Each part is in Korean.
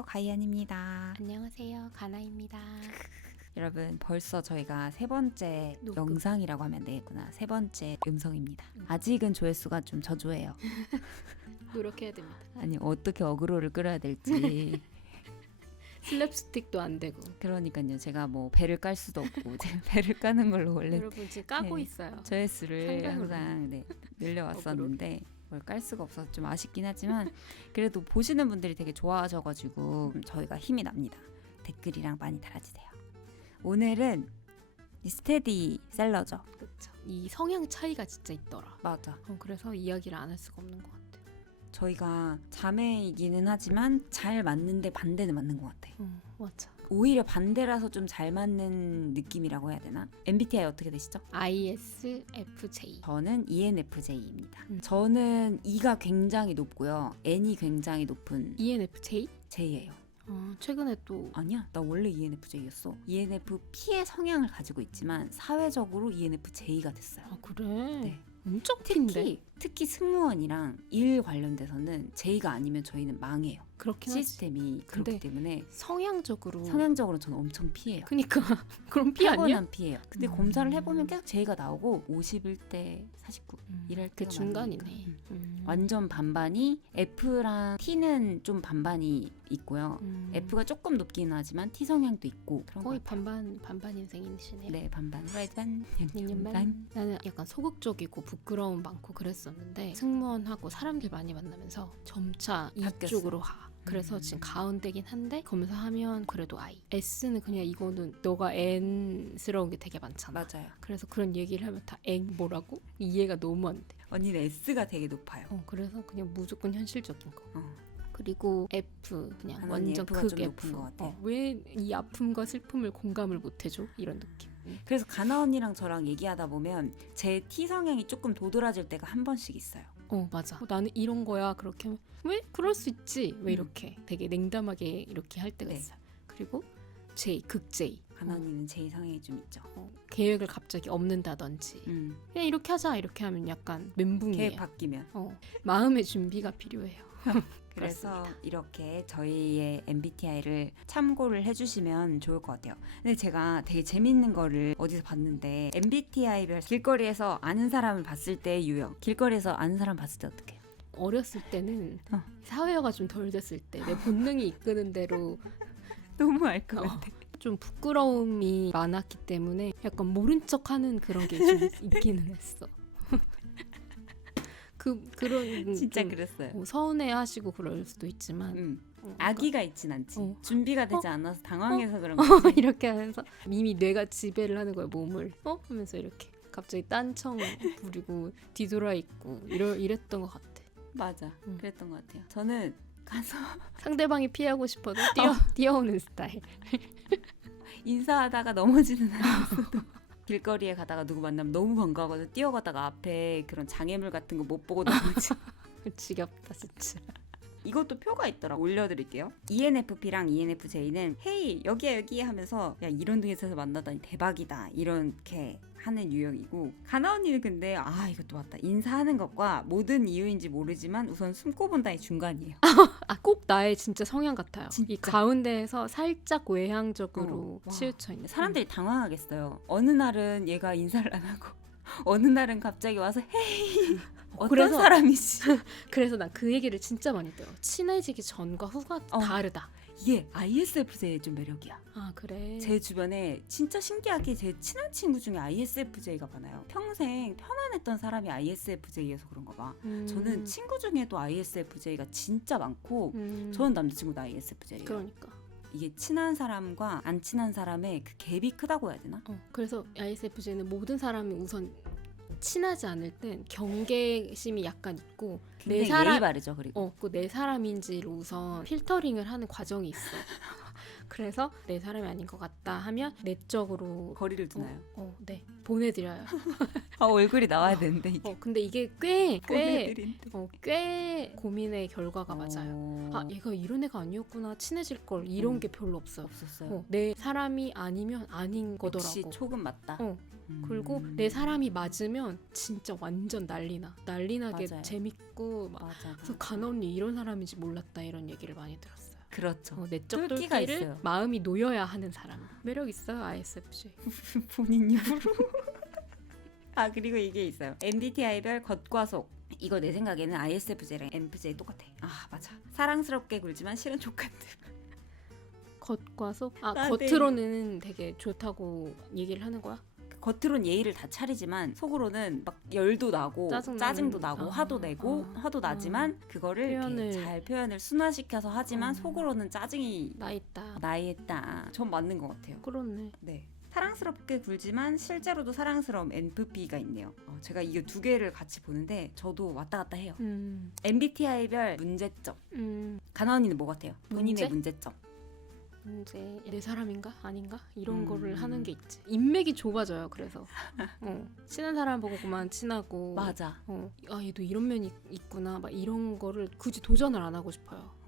안녕하세요, 가이안입니다. 안녕하세요, 가나입니다. 여러분, 벌써 저희가 세 번째 녹음. 영상이라고 하면 되겠구나. 세 번째 음성입니다. 아직은 조회수가 좀 저조해요. 노력해야 됩니다. 아니, 어떻게 어그로를 끌어야 될지. 슬랩스틱도 안 되고. 그러니까요, 제가 뭐 배를 깔 수도 없고 제가 배를 까는 걸로 원래 여러분 지금 까고 네. 있어요. 조회수를 상상으로. 항상 늘려왔었는데 뭘 깔 수가 없어서 좀 아쉽긴 하지만 그래도 보시는 분들이 되게 좋아하셔가지고 저희가 힘이 납니다. 댓글이랑 많이 달아주세요. 오늘은 이 스테디셀러죠. 그렇죠. 이 성향 차이가 진짜 있더라. 맞아. 그래서 이야기를 안 할 수가 없는 것 같아. 저희가 자매이기는 하지만 잘 맞는데 반대는 맞는 것 같아. 맞아. 오히려 반대라서 좀 잘 맞는 느낌이라고 해야 되나? MBTI 어떻게 되시죠? ISFJ. 저는 ENFJ입니다. 음. 저는 E가 굉장히 높고요. N이 굉장히 높은 ENFJ? J예요. 최근에 또 아니야, 나 원래 ENFJ였어. ENFP의 성향을 가지고 있지만 사회적으로 ENFJ가 됐어요. 그래? 네. 엄청 핀데? 특히 승무원이랑 일 관련돼서는 J가 아니면 저희는 망해요. 그렇긴 하지. 시스템이 근데 그렇기 때문에 성향적으로 저는 엄청 P예요. 그니까 그럼 P 아니야? 타고난 P예요. 근데 검사를 해보면 계속 J가 나오고 51대 49 이럴 그 때가 중간이네. 많으니까. 완전 반반이 F랑 T는 좀 반반이 있고요. F가 조금 높긴 하지만 T 성향도 있고 그런 거의 것 같아요. 반반 인생이시네요. 네, 반반. 라이트 반, 양념 반. 반. 나는 약간 소극적이고 부끄러움 많고 그랬었는데 승무원하고 사람들 많이 만나면서 점차 이쪽으로 가. 그래서 지금 가운데긴 한데 검사하면 그래도 I. S는 그냥 이거는 너가 N스러운 게 되게 많잖아. 맞아요. 그래서 그런 얘기를 하면 다 N 뭐라고? 이해가 너무 안 돼. 언니는 S가 되게 높아요. 그래서 그냥 무조건 현실적인 거. 어. 그리고 F 그냥 하나님 완전 F가 극 좀 F. 높은 것 같아요. 왜 이 아픔과 슬픔을 공감을 못 해줘? 이런 느낌. 그래서 가나 언니랑 저랑 얘기하다 보면 제 T 성향이 조금 도드라질 때가 한 번씩 있어요. 맞아. 나는 이런 거야. 그렇게 하면 왜? 그럴 수 있지. 왜 이렇게 되게 냉담하게 이렇게 할 때가 네. 있어요. 그리고 J, 극 J. 가나 언니는 J 성향이 좀 있죠. 계획을 갑자기 없는다든지 그냥 이렇게 하자 이렇게 하면 약간 멘붕이에요. 계획 바뀌면. 마음의 준비가 필요해요. 그래서 그렇습니다. 이렇게 저희의 MBTI를 참고를 해주시면 좋을 것 같아요. 근데 제가 되게 재밌는 거를 어디서 봤는데 MBTI를 길거리에서 아는 사람을 봤을 때 유형. 길거리에서 아는 사람 봤을 때 어떻게 해요? 어렸을 때는 사회화가 좀 덜 됐을 때 내 본능이 이끄는 대로 너무 알 것 같아. 좀 부끄러움이 많았기 때문에 약간 모른 척하는 그런 게 좀 있기는 했어. 그런 진짜 좀 그랬어요. 서운해하시고 그럴 수도 있지만 아기가 있진 않지. 준비가 되지 않아서 당황해서 그런 거지. 이렇게 하면서 이미 뇌가 지배를 하는 거야 몸을 하면서 이렇게 갑자기 딴청 부리고 뒤돌아 있고 이랬던 것 같아. 맞아. 그랬던 것 같아요. 저는 가서 상대방이 피하고 싶어도 뛰어오는 스타일. 인사하다가 넘어지는 사람도 길거리에 가다가 누구 만나면 너무 반가워서 뛰어가다가 앞에 그런 장애물 같은 거 못 보고 넘어지. 지겹다 진짜. 이것도 표가 있더라. 올려드릴게요. ENFP랑 ENFJ는 헤이 여기야 하면서 야 이런 데서 만나다니 대박이다 이렇게 하는 유형이고, 가나 언니는 근데 이것도 맞다. 인사하는 것과 모든 이유인지 모르지만 우선 숨고 본다의 중간이에요. 꼭 나의 진짜 성향 같아요. 진짜. 이 가운데에서 살짝 외향적으로 치우쳐 있는. 사람들이 당황하겠어요. 어느 날은 얘가 인사를 안 하고 어느 날은 갑자기 와서 헤이 어떤 사람이지? 그래서 난 그 얘기를 진짜 많이 들어. 친해지기 전과 후가 다르다. 이게 ISFJ의 좀 매력이야. 그래. 제 주변에 진짜 신기하게 제 친한 친구 중에 ISFJ가 많아요. 평생 편안했던 사람이 ISFJ여서 그런가 봐. 저는 친구 중에도 ISFJ가 진짜 많고 저는 남자친구도 ISFJ예요. 그러니까. 이게 친한 사람과 안 친한 사람의 그 갭이 크다고 해야 되나? 그래서 ISFJ는 모든 사람이 우선 친하지 않을 땐 경계심이 약간 있고 내 사람 예의 바르죠. 그리고 내 사람인지를 우선 필터링을 하는 과정이 있어. 그래서 내 사람이 아닌 것 같다 하면 내적으로 거리를 두나요? 네, 보내드려요. 얼굴이 나와야 되는데 이게. 근데 이게 꽤 고민의 결과가 어. 맞아요. 얘가 이런 애가 아니었구나, 친해질 걸, 이런 게 별로 없어요. 없었어요. 내 사람이 아니면 아닌 거더라고. 역시 촉은 맞다. 그리고 내 사람이 맞으면 진짜 완전 난리나게 맞아요. 재밌고 막. 맞아. 그래서 가나 언니 이런 사람인지 몰랐다 이런 얘기를 많이 들었어요. 그렇죠. 내적 똘끼가 똘끼를 있어요. 마음이 놓여야 하는 사람. 매력 있어요 ISFJ. 본인 입으로. 아 그리고 이게 있어요. MBTI별 겉과 속. 이거 내 생각에는 ISFJ랑 MFJ 똑같아. 아 맞아. 사랑스럽게 굴지만 실은 족같은. 겉과 속? 나 겉으로는 되게 좋다고 얘기를 하는 거야? 겉으론 예의를 다 차리지만 속으로는 막 열도 나고 짜증도 나고 화도 내고 화도 나지만 그거를 이렇게 잘 표현을 순화시켜서 하지만 속으로는 짜증이 나 있다. 나있다. 전 맞는 것 같아요. 그렇네. 네. 사랑스럽게 굴지만 실제로도 사랑스러운 NFP가 있네요. 제가 이게 두 개를 같이 보는데 저도 왔다 갔다 해요. MBTI별 문제점. 가나 언니는 뭐 같아요? 본인의 문제점. 이제 내 사람인가 아닌가 이런 거를 하는 게 있지. 인맥이 좁아져요. 그래서 친한 사람 보고 그만 친하고. 맞아. 아 얘도 이런 면이 있구나. 막 이런 거를 굳이 도전을 안 하고 싶어요.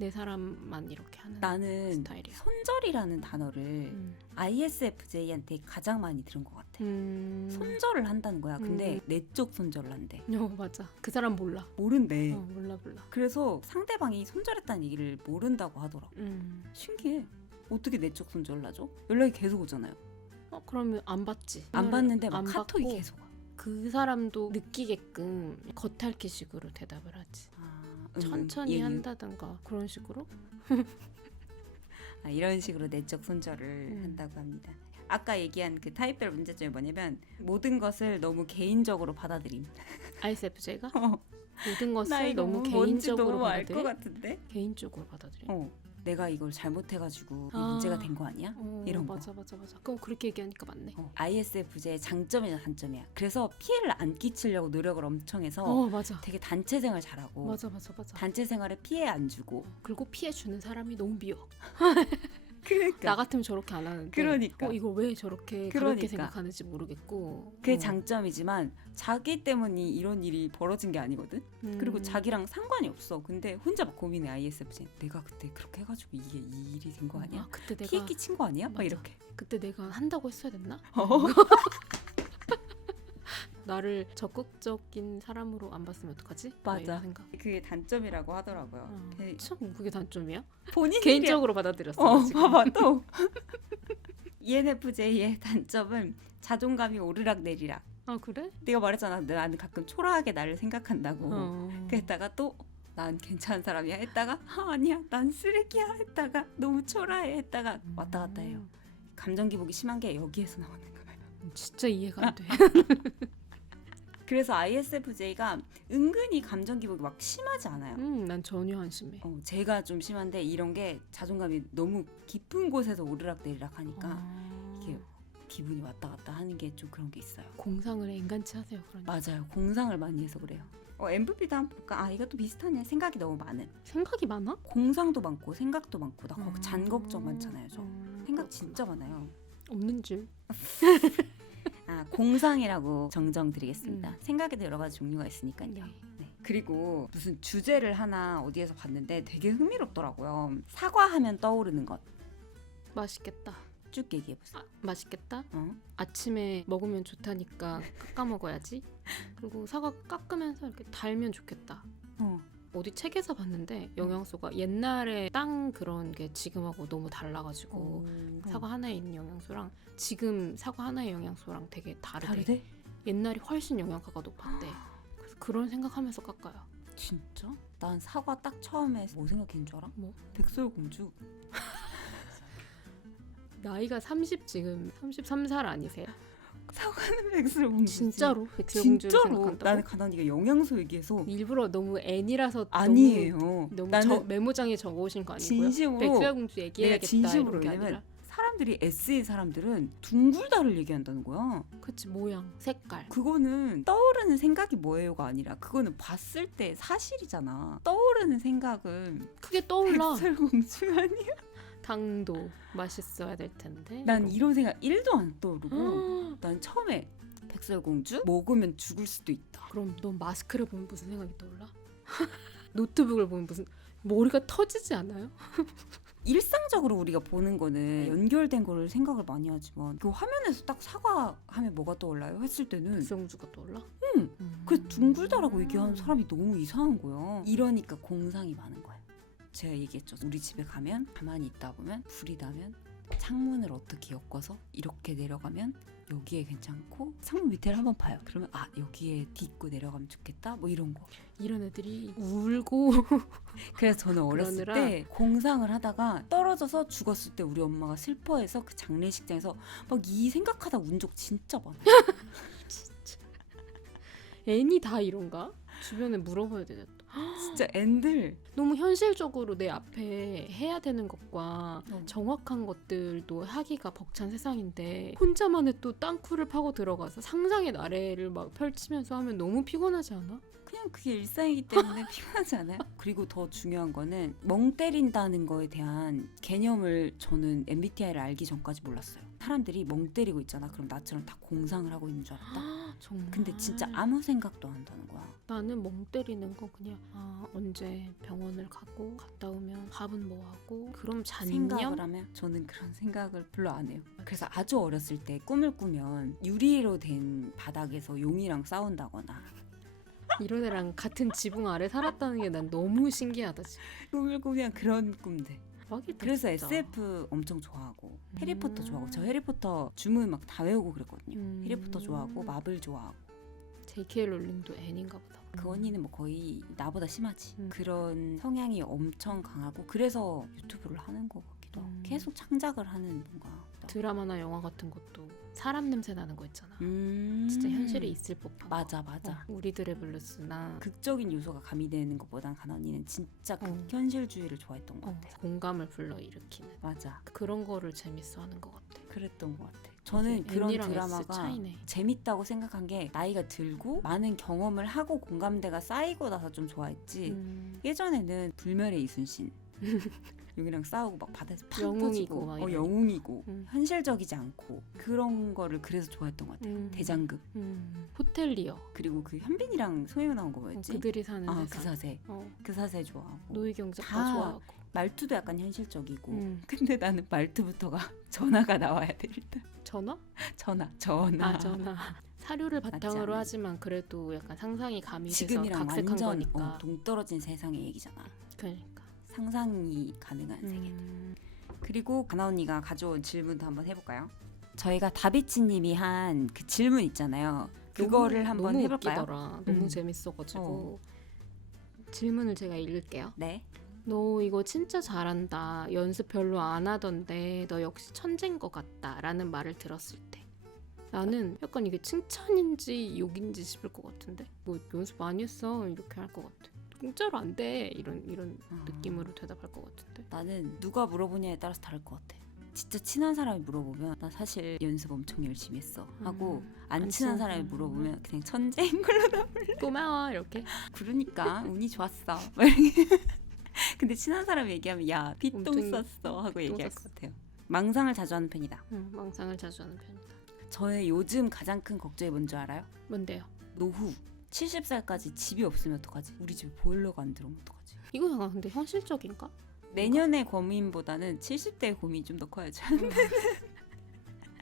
내 사람만 이렇게 하는 나는 스타일이야. 손절이라는 단어를 ISFJ한테 가장 많이 들은 것 같아. 손절을 한다는 거야. 근데 내적 손절을 한대. 맞아. 그 사람 몰라. 모른대. 몰라. 그래서 상대방이 손절했다는 얘기를 모른다고 하더라고. 신기해. 어떻게 내적 손절을 하죠? 연락이 계속 오잖아요. 그러면 안 받지. 안 받는데 막 안 카톡이 받고 계속 와. 그 사람도 느끼게끔 겉핥기식으로 대답을 하지. 천천히 한다든가 그런 식으로. 이런 식으로 내적 손절을 한다고 합니다. 아까 얘기한 그 타입별 문제점이 뭐냐면 모든 것을 너무 개인적으로 받아들임. ISFJ가 모든 것을 너무 개인적으로 받아들여. 알 것 같은데? 개인적으로 받아들여. 내가 이걸 잘못해가지고 문제가 된 거 아니야? 이런 거. 맞아. 그럼 그렇게 얘기하니까 맞네. ISFJ의 장점이나 단점이야. 그래서 피해를 안 끼치려고 노력을 엄청 해서 맞아. 되게 단체 생활 잘하고. 맞아. 단체 생활에 피해 안 주고. 그리고 피해 주는 사람이 너무 미워. 그러니까. 나 같으면 저렇게 안 하는데. 그러니까. 이걸 왜 저렇게 그렇게 생각하는지 모르겠고. 그게 장점이지만 자기 때문에 이런 일이 벌어진 게 아니거든. 그리고 자기랑 상관이 없어. 근데 혼자 막 고민해. ISFJ. 내가 그때 그렇게 해가지고 이게 이 일이 된 거 아니야? 그때 내가 피해 끼친 거 아니야? 막 맞아. 이렇게. 그때 내가 한다고 했어야 됐나? 나를 적극적인 사람으로 안 봤으면 어떡하지? 맞아. 생각. 그게 단점이라고 하더라고요. 참 그게 단점이야? 본인 개인적으로 받아들였어. 지금. 봐봐 또. ENFJ의 단점은 자존감이 오르락내리락. 그래? 내가 말했잖아. 나는 가끔 초라하게 나를 생각한다고. 그랬다가 또 난 괜찮은 사람이야 했다가 아니야 난 쓰레기야 했다가 너무 초라해 했다가 왔다 갔다 해요. 감정 기복이 심한 게 여기에서 나오는 거예요. 진짜 이해가 안 돼. 그래서 ISFJ가 은근히 감정 기복이 막 심하지 않아요. 난 전혀 안 심해. 제가 좀 심한데 이런 게 자존감이 너무 깊은 곳에서 오르락내리락 하니까 이게 기분이 왔다 갔다 하는 게 좀 그런 게 있어요. 공상을 인간치 하세요. 그러니까. 맞아요. 공상을 많이 해서 그래요. MVP도 한번 볼까? 이것도 비슷하네. 생각이 너무 많은. 생각이 많아? 공상도 많고 생각도 많고 나 잔 걱정 많잖아요. 저 생각 그렇구나. 진짜 많아요. 없는 줄. 공상이라고 정정드리겠습니다. 생각에도 여러 가지 종류가 있으니까요. 네. 그리고 무슨 주제를 하나 어디에서 봤는데 되게 흥미롭더라고요. 사과하면 떠오르는 것. 맛있겠다. 쭉 얘기해보세요. 맛있겠다? 어? 아침에 먹으면 좋다니까 깎아 먹어야지. 그리고 사과 깎으면서 이렇게 달면 좋겠다. 어디 책에서 봤는데 영양소가 옛날에 땅 그런 게 지금하고 너무 달라가지고 사과 하나에 있는 영양소랑 지금 사과 하나의 영양소랑 되게 다르대? 옛날이 훨씬 영양가가 높았대. 그래서 그런 생각하면서 깎아요. 진짜? 난 사과 딱 처음에 뭐 생각한 줄 알아? 뭐? 백설공주. 나이가 30 지금 33살 아니세요? 사과는 백설공주. 진짜로? 백설공주를 진짜로. 생각한다고? 나는 가난이가 영양소 얘기해서 일부러 너무 N이라서 아니에요. 너무 나는 메모장에 적어오신 거 아니고요? 진심으로 백설공주 얘기해야겠다 진심으로 이런 게 왜냐면 아니라 사람들이 S인 사람들은 둥글다를 얘기한다는 거야. 그치 모양, 색깔 그거는 떠오르는 생각이 뭐예요가 아니라 그거는 봤을 때 사실이잖아. 떠오르는 생각은 그게 떠올라. 백설공주 아니야? 당도 맛있어야 될 텐데 난 이런 생각 1도 안 떠오르고 난 처음에 백설공주 먹으면 죽을 수도 있다. 그럼 넌 마스크를 보면 무슨 생각이 떠올라? 노트북을 보면 무슨 머리가 터지지 않아요? 일상적으로 우리가 보는 거는 연결된 거를 생각을 많이 하지만 그 화면에서 딱 사과하면 뭐가 떠올라요? 했을 때는 백설공주가 떠올라? 그 둥글다라고 얘기하는 사람이 너무 이상한 거야. 이러니까 공상이 많은 거야. 제가 얘기했죠. 우리 집에 가면 가만히 있다 보면 불이 나면 창문을 어떻게 엮어서 이렇게 내려가면 여기에 괜찮고 창문 밑에를 한번 봐요. 그러면 여기에 딛고 내려가면 좋겠다 뭐 이런 거. 이런 애들이 울고 그래서 저는 어렸을 그러느라. 때 공상을 하다가 떨어져서 죽었을 때 우리 엄마가 슬퍼해서 그 장례식장에서 막 이 생각하다 운 적 진짜 많아. 애니 다 이런가? 주변에 물어봐야 되겠다. 진짜 앤들 너무 현실적으로 내 앞에 해야 되는 것과 어. 정확한 것들도 하기가 벅찬 세상인데 혼자만의 또 땅굴을 파고 들어가서 상상의 나래를 막 펼치면서 하면 너무 피곤하지 않아? 그냥 그게 일상이기 때문에 피곤하지 않아요? 그리고 더 중요한 거는 멍 때린다는 거에 대한 개념을 저는 MBTI를 알기 전까지 몰랐어요. 사람들이 멍 때리고 있잖아. 그럼 나처럼 다 공상을 하고 있는 줄 알았다. 정말. 근데 진짜 아무 생각도 안 한다는 거야. 나는 멍 때리는 거 그냥 언제 병원을 가고 갔다 오면 밥은 뭐 하고 그럼 생각을 잔념? 하면 저는 그런 생각을 별로 안 해요. 그래서 아주 어렸을 때 꿈을 꾸면 유리로 된 바닥에서 용이랑 싸운다거나 이런 애랑 같은 지붕 아래 살았다는 게 난 너무 신기하다 지금. 꿈을 꾸면 그런 꿈들. 대박이다, 그래서 진짜. SF 엄청 좋아하고 해리포터 좋아하고 저 해리포터 주문 막 다 외우고 그랬거든요. 해리포터 좋아하고 마블 좋아하고 J.K. 롤링도 N인가 보다. 그 언니는 뭐 거의 나보다 심하지. 음. 그런 성향이 엄청 강하고 그래서 유튜브를 하는 것 같기도 하고 계속 창작을 하는 뭔가 드라마나 영화 같은 것도 사람 냄새 나는 거 있잖아. 진짜 진짜 현실에 있을 법한 맞아 거. 맞아. 우리들의 블루스나 극적인 요소가 가미되는 것보단 가나 언니는 진짜 어. 극현실주의를 좋아했던 것 같아. 공감을 불러일으키는 맞아. 그런 거를 재밌어하는 것 같아. 그랬던 것 같아. 저는 그런 N이랑 S 드라마가 차이네. 재밌다고 생각한 게 나이가 들고 많은 경험을 하고 공감대가 쌓이고 나서 좀 좋아했지. 예전에는 불멸의 이순신 용이랑 싸우고 막 바다에서 팍 영웅이고 터지고 막 이런 영웅이고 음. 현실적이지 않고 그런 거를 그래서 좋아했던 것 같아요. 대장급 호텔리어. 그리고 그 현빈이랑 소영 나온 거 뭐였지? 그들이 사는 그 세상. 사세. 어. 그 사세 좋아하고 노희경작가 다 좋아하고. 말투도 약간 현실적이고 근데 근데 나는 말투부터가 전화가 나와야 돼 일단. 전화? 전화 전화. 사료를 바탕으로 않아요. 하지만 그래도 약간 상상이 가미돼서 지금이랑 각색한 완전 거니까. 동떨어진 세상의 얘기잖아. 그러니까. 상상이 가능한 세계. 그리고 가나 언니가 가져온 질문도 한번 해볼까요? 저희가 다비치님이 한 그 질문 있잖아요. 그거를 한번 너무 해볼까요? 웃기더라. 너무 재밌어가지고 질문을 제가 읽을게요. 네. 너 이거 진짜 잘한다. 연습 별로 안 하던데 너 역시 천재인 것 같다. 라는 말을 들었을 때 나는 약간 이게 칭찬인지 욕인지 싶을 것 같은데 뭐 연습 많이 했어 이렇게 할 것 같아. 공짜로 안 돼. 이런 느낌으로 대답할 것 같은데. 나는 누가 물어보냐에 따라서 다를 것 같아. 진짜 친한 사람이 물어보면 나 사실 연습 엄청 열심히 했어 하고 안 친한 사람이 물어보면 그냥 천재인 걸로 나. 고마워 이렇게. 그러니까 운이 좋았어. 막 이렇게. 근데 친한 사람 얘기하면 야 빗똥 엄청 썼어 하고 얘기할 썼어. 것 같아요. 망상을 자주 하는 편이다. 망상을 자주 하는 편이다. 저의 요즘 가장 큰 걱정이 뭔지 알아요? 뭔데요? 노후 70살까지 집이 없으면 어떡하지? 우리 집에 보일러가 안 들어오면 어떡하지? 이거 약간 근데 현실적인가? 내년의 고민보다는 70대의 고민이 좀 더 커야지.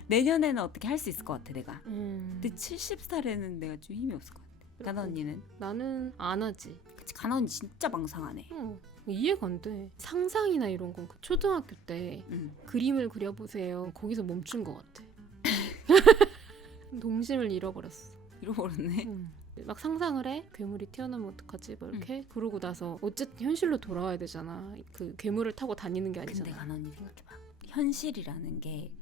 내년에는 어떻게 할 수 있을 것 같아 내가. 근데 70살에는 내가 좀 힘이 없을 것 같아. 가나 언니는? 나는 안 하지. 그치, 가나 언니 진짜 망상하네. 이해가 안 돼. 상상이나 이런 건 그 초등학교 때 응. 그림을 그려보세요. 거기서 멈춘 것 같아. 동심을 잃어버렸어. 잃어버렸네. 막 상상을 해. 괴물이 튀어나오면 어떡하지? 뭐 이렇게. 그러고 나서 어쨌든 현실로 돌아와야 되잖아. 그 괴물을 타고 다니는 게 아니잖아. 근데 가나 언니 생각해봐. 현실이라는 게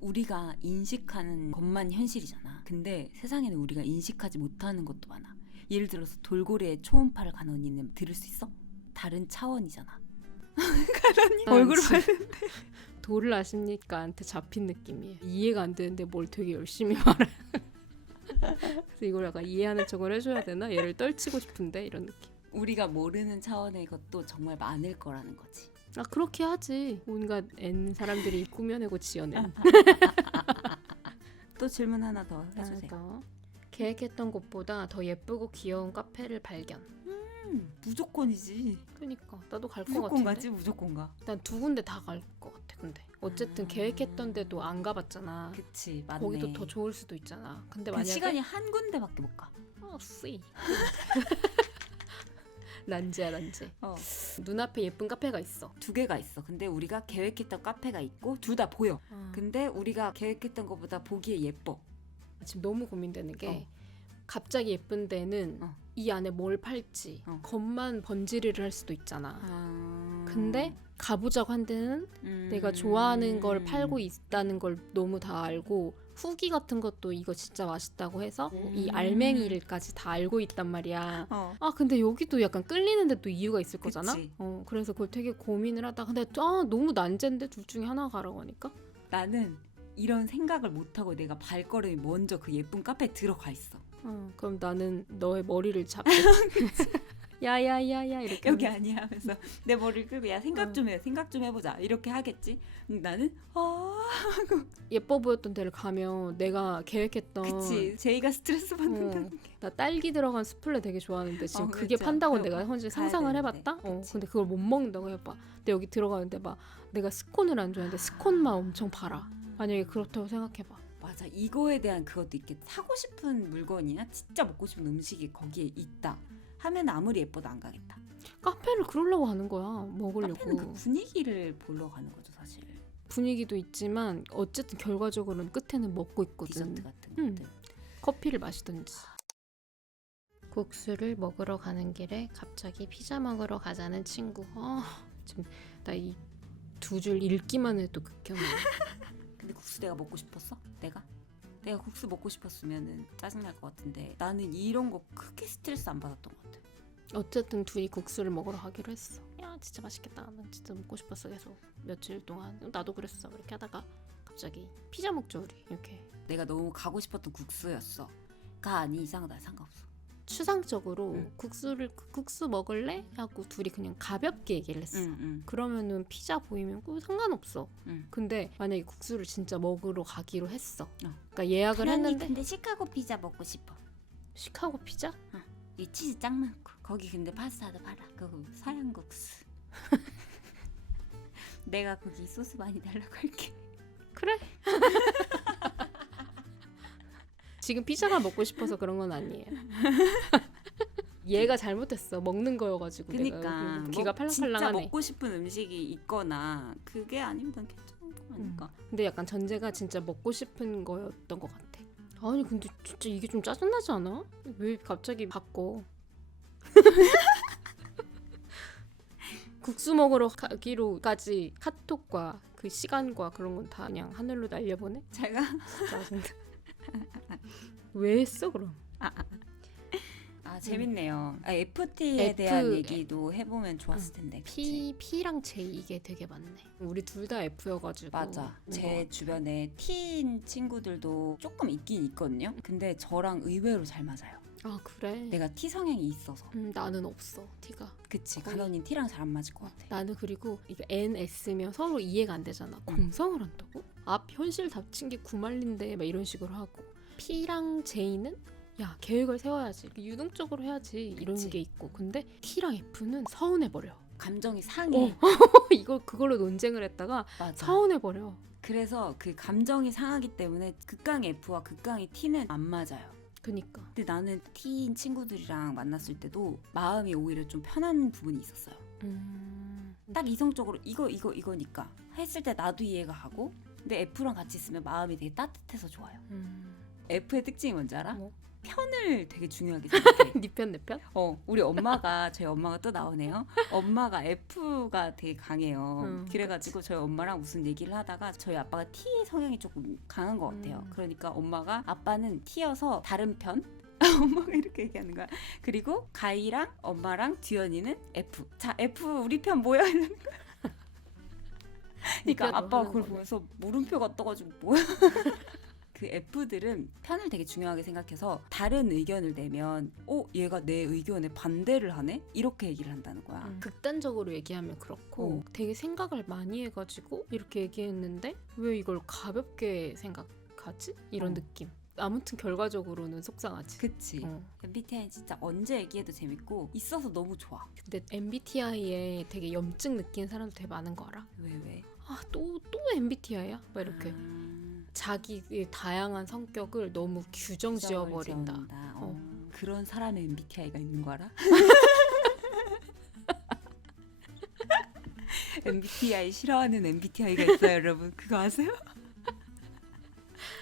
우리가 인식하는 것만 현실이잖아. 근데 세상에는 우리가 인식하지 못하는 것도 많아. 예를 들어서 돌고래의 초음파를 가나 언니는 들을 수 있어? 다른 차원이잖아. 가나 언니 얼굴을 봤는데 돌을 아십니까?한테 잡힌 느낌이에요. 이해가 안 되는데 뭘 되게 열심히 말해. 그래서 이걸 약간 이해하는 척을 해줘야 되나? 얘를 떨치고 싶은데 이런 느낌. 우리가 모르는 차원의 것도 정말 많을 거라는 거지. 그렇게 하지. 온갖 N 사람들이 꾸며내고 지어낸. 또 질문 하나 더 해주세요. 더. 계획했던 곳보다 더 예쁘고 귀여운 카페를 발견. 무조건이지. 그러니까 나도 갈 것 무조건 같은데. 가지 무조건 가. 난 두 군데 다 갈 것 같아. 근데 어쨌든 계획했던 데도 안 가봤잖아. 그치 맞네. 거기도 더 좋을 수도 있잖아. 근데 그 만약에 시간이 한 군데밖에 못 가. 쓰이. 난제야 난제. 어. 눈앞에 예쁜 카페가 있어. 두 개가 있어. 근데 우리가 계획했던 카페가 있고 둘 다 보여. 근데 우리가 계획했던 것보다 보기에 예뻐. 지금 너무 고민되는 게 어. 갑자기 예쁜 데는 어. 이 안에 뭘 팔지 겉만 번지르르 할 수도 있잖아. 근데 가보자고 한 데는 내가 좋아하는 걸 팔고 있다는 걸 너무 다 알고 후기 같은 것도 이거 진짜 맛있다고 해서 이 알맹이를까지 다 알고 있단 말이야. 아 근데 여기도 약간 끌리는데 또 이유가 있을 거잖아. 그치. 그래서 그걸 되게 고민을 하다 근데 너무 난제인데 둘 중에 하나 가라고 하니까 나는 이런 생각을 못하고 내가 발걸음이 먼저 그 예쁜 카페에 들어가 있어. 그럼 나는 너의 머리를 잡겠지. 야야야야 이렇게 여기 아니야 하면서 내 머리를 끌고 야 생각 좀 해. 생각 좀 해보자. 이렇게 하겠지. 나는 예뻐 보였던 데를 가면 내가 계획했던 그치. 제이가 스트레스 받는다는 게. 나 딸기 들어간 수플레 되게 좋아하는데 지금 그게 그렇죠. 판다고 그거 내가 현재 가야 상상을 되는데. 해봤다? 그치. 근데 그걸 못 먹는다고 해봐. 근데 여기 들어가는데 막 내가 스콘을 안 좋아하는데 스콘만 엄청 팔아. 만약에 그렇다고 생각해봐. 맞아. 이거에 대한 그것도 있겠다. 사고 싶은 물건이나 진짜 먹고 싶은 음식이 거기에 있다 하면 아무리 예뻐도 안 가겠다. 카페를 그러려고 하는 거야. 먹으려고. 카페는 그 분위기를 보러 가는 거죠 사실. 분위기도 있지만 어쨌든 결과적으로는 끝에는 먹고 있거든. 디저트 같은 것들. 커피를 마시든지. 국수를 먹으러 가는 길에 갑자기 피자 먹으러 가자는 친구. 지금 나 이 두 줄 읽기만 해도 극혐이야. 근데 국수 내가 먹고 싶었어? 내가 국수 먹고 싶었으면 짜증날 것 같은데 나는 이런 거 크게 스트레스 안 받았던 것 같아. 어쨌든 둘이 국수를 먹으러 가기로 했어. 야 진짜 맛있겠다. 난 진짜 먹고 싶었어. 계속 며칠 동안 나도 그랬어. 이렇게 하다가 갑자기 피자 먹자 우리 이렇게. 내가 너무 가고 싶었던 국수였어. 가 아니 이상하다. 상관없어. 추상적으로 국수 먹을래? 하고 둘이 그냥 가볍게 얘기를 했어. 그러면은 피자 보이면 상관없어. 근데 만약에 국수를 진짜 먹으러 가기로 했어. 그러니까 예약을 했는데 근데 시카고 피자 먹고 싶어. 시카고 피자? 이 치즈 짱 많고 거기 근데 파스타도 팔아. 그거 서양 국수. 내가 거기 소스 많이 달라고 할게. 그래? 지금 피자가 먹고 싶어서 그런 건 아니에요. 얘가 잘못했어. 먹는 거여가지고 그러니까 내가 귀가 진짜 팔랑팔랑하네. 먹고 싶은 음식이 있거나 그게 아니면 난 괜찮은 거 아닐까. 근데 약간 전제가 진짜 먹고 싶은 거였던 것 같아. 아니 근데 진짜 이게 좀 짜증나지 않아? 왜 갑자기 바꿔? 국수 먹으러 가기로까지 카톡과 그 시간과 그런 건 다 그냥 하늘로 날려보내? 제가 짜증나. 왜 했어 그럼? 재밌네요. FT에 대한 얘기도 해보면 좋았을 텐데. P랑 J 이게 되게 많네. 우리 둘 다 F여가지고. 맞아. 제 주변에 T인 친구들도 조금 있긴 있거든요. 근데 저랑 의외로 잘 맞아요. 아 그래? 내가 T 성향이 있어서. 나는 없어 T가. 그치. 간언니 T랑 잘 안 맞을 것 같아. 나는 그리고 이게 N, S면 서로 이해가 안 되잖아. 공성을 한다고? 앞 현실 닥친 게 구말린데 막 이런 식으로 하고. P랑 J는 야 계획을 세워야지. 유동적으로 해야지. 이런 그치. 게 있고. 근데 T랑 F는 서운해버려. 감정이 상해. 그걸로 논쟁을 했다가 맞아. 서운해버려. 그래서 그 감정이 상하기 때문에 극강의 F와 극강의 T는 안 맞아요. 그니까. 근데 나는 T인 친구들이랑 만났을 때도 마음이 오히려 좀 편한 부분이 있었어요. 딱 이성적으로 이거니까 했을 때 나도 이해가 가고, 근데 F랑 같이 있으면 마음이 되게 따뜻해서 좋아요. F의 특징이 뭔지 알아? 뭐? 편을 되게 중요하게 생각해. 네 편 내 편? 우리 저희 엄마가 또 나오네요. 엄마가 F가 되게 강해요. 그래가지고 저희 엄마랑 무슨 얘기를 하다가 저희 아빠가 T 성향이 조금 강한 것 같아요. 그러니까 엄마가 아빠는 T여서 다른 편? 엄마가 이렇게 얘기하는 거야. 그리고 가희랑 엄마랑 듀연이는 F. 자, F 우리 편 뭐야? 이러는 거야. 그러니까 아빠가 그걸 보면서 물음표가 떠가지고 뭐야? 그 F들은 편을 되게 중요하게 생각해서 다른 의견을 내면 얘가 내 의견에 반대를 하네? 이렇게 얘기를 한다는 거야. 극단적으로 얘기하면 그렇고 되게 생각을 많이 해가지고 이렇게 얘기했는데 왜 이걸 가볍게 생각하지? 이런 느낌. 아무튼 결과적으로는 속상하지. 그치. MBTI는 진짜 언제 얘기해도 재밌고 있어서 너무 좋아. 근데 MBTI에 되게 염증 느끼는 사람도 되게 많은 거 알아? 왜? 또 MBTI야? 막 이렇게. 자기의 다양한 성격을 너무 규정 지어버린다. 그런 사람의 MBTI가 있는 거 알아? MBTI 싫어하는 MBTI가 있어요, 여러분. 그거 아세요?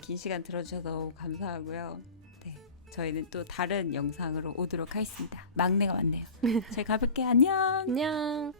긴 시간 들어주셔서 너무 감사하고요. 네, 저희는 또 다른 영상으로 오도록 하겠습니다. 막내가 왔네요. 저희 가볼게요. 안녕. 안녕.